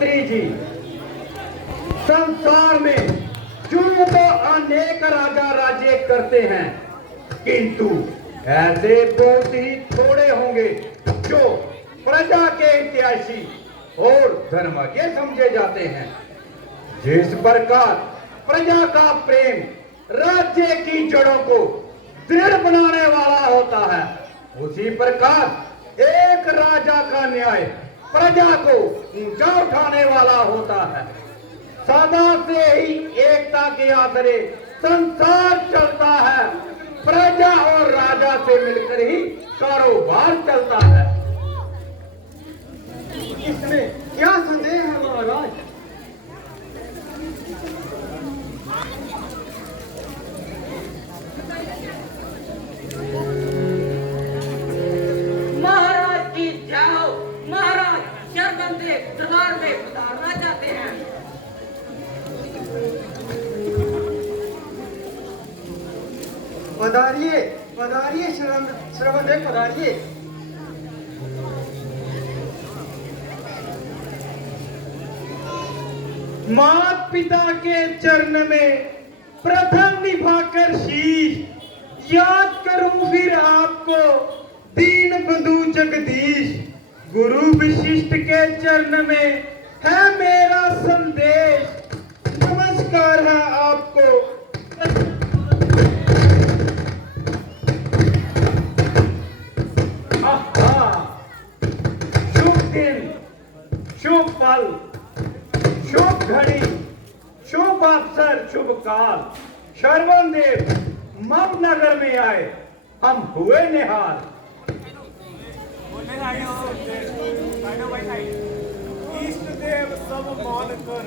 मंत्री जी, संसार में यूं तो अनेक राजा राज्य करते हैं, किंतु ऐसे बहुत ही थोड़े होंगे जो प्रजा के हितैषी और धर्मज्ञ समझे जाते हैं। जिस प्रकार प्रजा का प्रेम राज्य की जड़ों को दृढ़ बनाने वाला होता है, उसी प्रकार एक राजा का न्याय प्रजा को ऊंचा उठाने वाला होता है। सदा से ही एकता के आधारे संसार चलता है। प्रजा और राजा से मिलकर ही कारोबार चलता है। इसमें क्या संदेह है महाराज? महाराज की जाओ। महाराज शरबंदे दरबार में पधारना चाहते हैं। पधारिए, पधारिए श्रवण पधारिए। माता पिता के चरण में प्रथम निभाकर शीश, याद करूं फिर आपको दीन बंधु जगदीश। गुरु विशिष्ट के चरण में है मेरा संदेश, नमस्कार है आपको। शुभ दिन, शुभ पल, शुभ घड़ी, शुभ अवसर, शुभ काल। श्रवण देव मम नगर में आए, हम हुए निहाल। इष्ट देव सब मान कर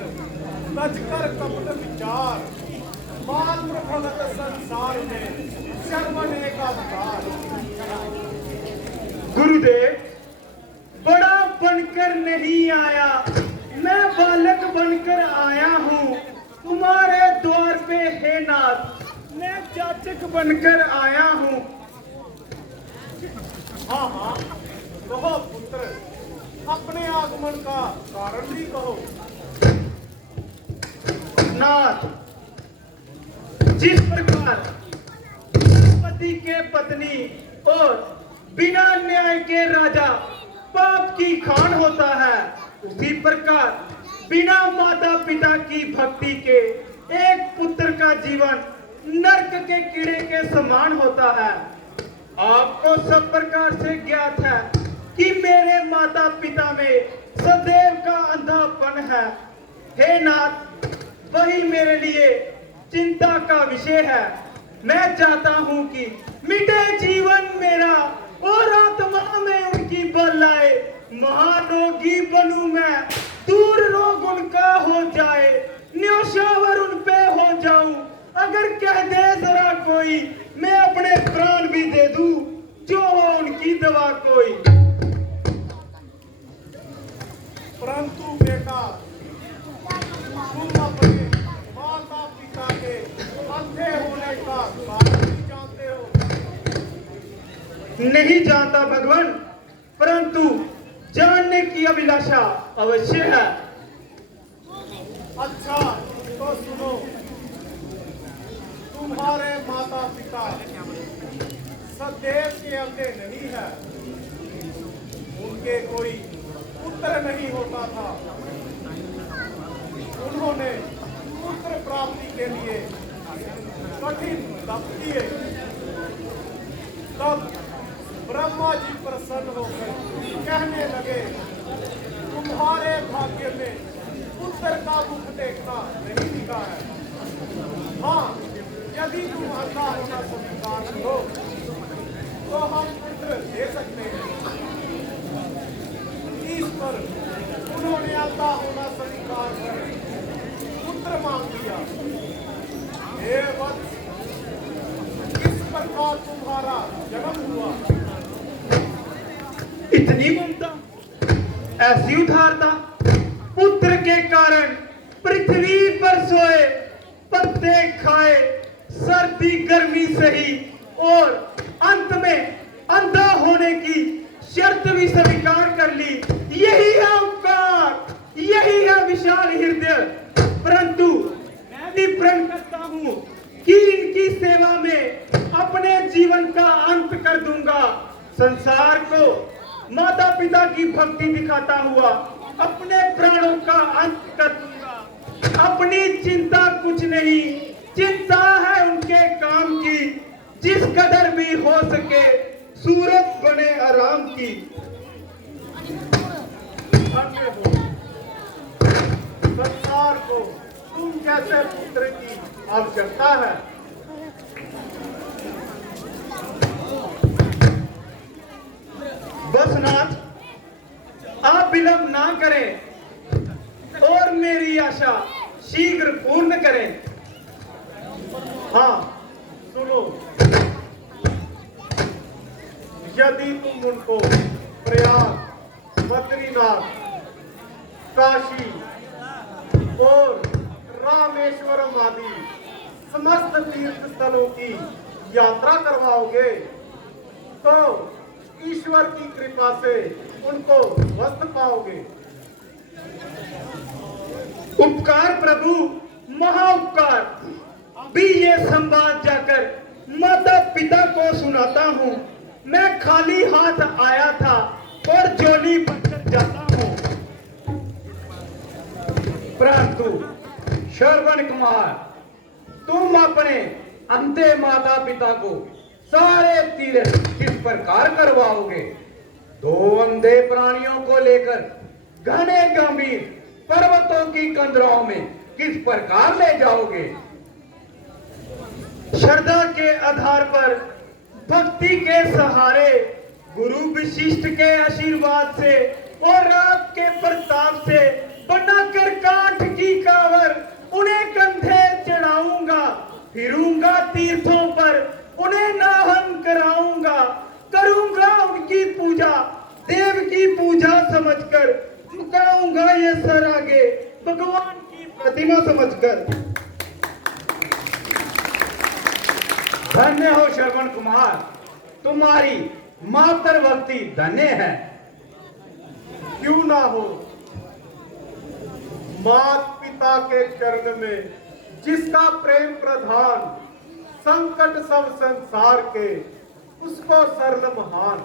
तज कर कपट विचार, मात्र भगत संसार में शर्मन एक अवतार। गुरुदेव बड़ा बनकर नहीं आया, मैं बालक बनकर आया हूँ तुम्हारे द्वार पे हे नाथ। मैं जाचक बनकर आया हूँ। हाँ हाँ कहो पुत्र, अपने आगमन का कारण भी कहो। नाथ, जिस प्रकार पति के पत्नी और बिना न्याय के राजा पाप की खान होता है, उसी प्रकार बिना माता पिता की भक्ति के एक पुत्र का जीवन नरक के कीड़े के समान होता है। आपको सब प्रकार से ज्ञात है कि मेरे माता पिता में सदैव का अंधापन है। हे नाथ, वही मेरे लिए चिंता का विषय है। मैं चाहता हूँ कि मिटे जीवन मेरा और आत्मा में उनकी बल आए। महारोगी बनूं मैं, दूर रोग उनका हो जाए, न्योछावर उन पे हो जाऊं। अगर कह दे जरा कोई, मैं अपने प्राण भी दे दूं, जो हो उनकी दवा कोई। परंतु बेटा, तुम अपने माता पिता के अंधे होने का कारण भी जानते हो। नहीं जानता भगवान, परंतु जानने की अभिलाषा अवश्य है। अच्छा तो सुनो, तुम्हारे माता पिता सदैव के अंधे नहीं है। उनके कोई पुत्र नहीं होता था। उन्होंने पुत्र प्राप्ति के लिए कठिन तप किए। तब ब्रह्मा जी प्रसन्न होकर कहने लगे, तुम्हारे भाग्य में पुत्र का मुख देखना नहीं लिखा है। हाँ, यदि तुम अंधा होना स्वीकार करो तो हम पुत्र दे सकते हैं। इस पर उन्होंने अंधा होना स्वीकार कर पुत्र मांग लिया। हे वत्स, इस प्रकार तुम्हारा जन्म हुआ। इतनी ममता, ऐसी उदारता, पुत्र के कारण पृथ्वी पर सोए, पत्ते खाए, सर्दी गर्मी सही और अंत में अंधा होने की शर्त भी स्वीकार कर ली। यही है उपकार, यही है विशाल हृदय। परंतु मैं भी प्रण करता हूँ कि इनकी सेवा में अपने जीवन का अंत कर दूंगा। संसार को माता पिता की भक्ति दिखाता हुआ अपने प्राणों का अंत कर दूंगा। अपनी चिंता कुछ नहीं, चिंता है उनके काम की, जिस कदर भी हो सके सूरत बने आराम की। धन्य हो संसार को तुम जैसे पुत्र की आवश्यकता है। बस नाथ, आप विलंब ना करें और मेरी आशा शीघ्र पूर्ण करें। हाँ सुनो, यदि तुम उनको प्रयाग, बद्रीनाथ, काशी और रामेश्वरम आदि समस्त तीर्थ स्थलों की यात्रा करवाओगे तो ईश्वर की कृपा से उनको स्वस्थ पाओगे। उपकार प्रभु, महा उपकार। अभी ये संवाद जाकर माता पिता को सुनाता हूँ। मैं खाली हाथ आया था और झोली भरकर जाता हूँ। परंतु श्रवण कुमार, तुम अपने अंधे माता पिता को सारे तीर्थ किस प्रकार करवाओगे? दो अंधे प्राणियों को लेकर घने गंभीर पर्वतों की कंदराओं में किस प्रकार ले जाओगे? श्रद्धा के आधार पर, भक्ति के सहारे, गुरु विशिष्ट के आशीर्वाद से और आपके प्रताप से बनाकर कांठ की कांवर उन्हें कंधे चढ़ाऊंगा। फिरूंगा तीर्थों पर, उन्हें नाहन कराऊंगा। करूंगा उनकी पूजा, देव की पूजा समझकर। झुकाऊंगा ये सर आगे भगवान की प्रतिमा समझकर। धन्य हो श्रवण कुमार, तुम्हारी मातर भक्ति धन्य है। क्यों ना हो, मात पिता के चरण में जिसका प्रेम प्रधान, संकट सब संसार के उसको शरण महान।